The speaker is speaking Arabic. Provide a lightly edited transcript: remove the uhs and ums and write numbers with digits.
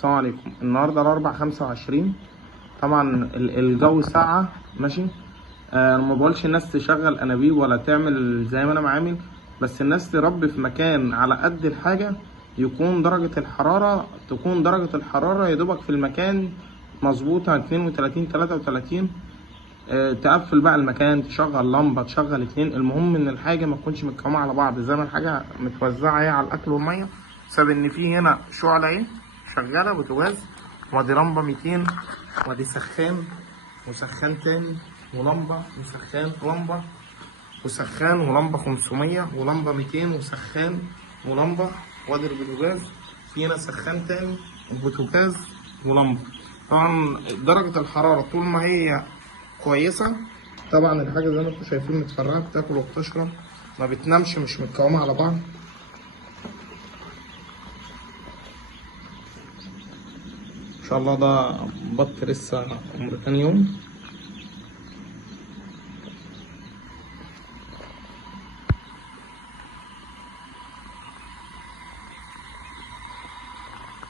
السلام عليكم. النهارده الاربعاء 25. طبعا الجو ساقعة ماشي. انا ما بقولش الناس تشغل انابيب ولا تعمل زي ما انا بعمل، بس الناس تربي في مكان على قد الحاجة، تكون درجة الحرارة يا دوبك في المكان مظبوطة 32 33. تقفل بقى المكان، تشغل لمبة، تشغل اتنين، المهم ان الحاجة ما تكونش متكومة على بعض، زي ما الحاجة متوزعة اهي على الاكل والمية، بسبب ان في هنا شعلة اهي شغالة بوتاجاز، وادي لمبة 200، وادي سخان وسخان تاني ولمبة وسخان ولمبة وسخان ولمبة 500 ولمبة 200 وسخان ولمبة، وادي البوتاجاز، في هنا سخان تاني وبوتاجاز ولمبة. طبعا درجة الحرارة طول ما هي كويسة، طبعا الحاجة زي ما انتم شايفين متفرقة، بتاكل وبتشرب، ما بتنامش، مش متكومة على بعض. ان شاء الله ده بط لسه عمره تاني يوم.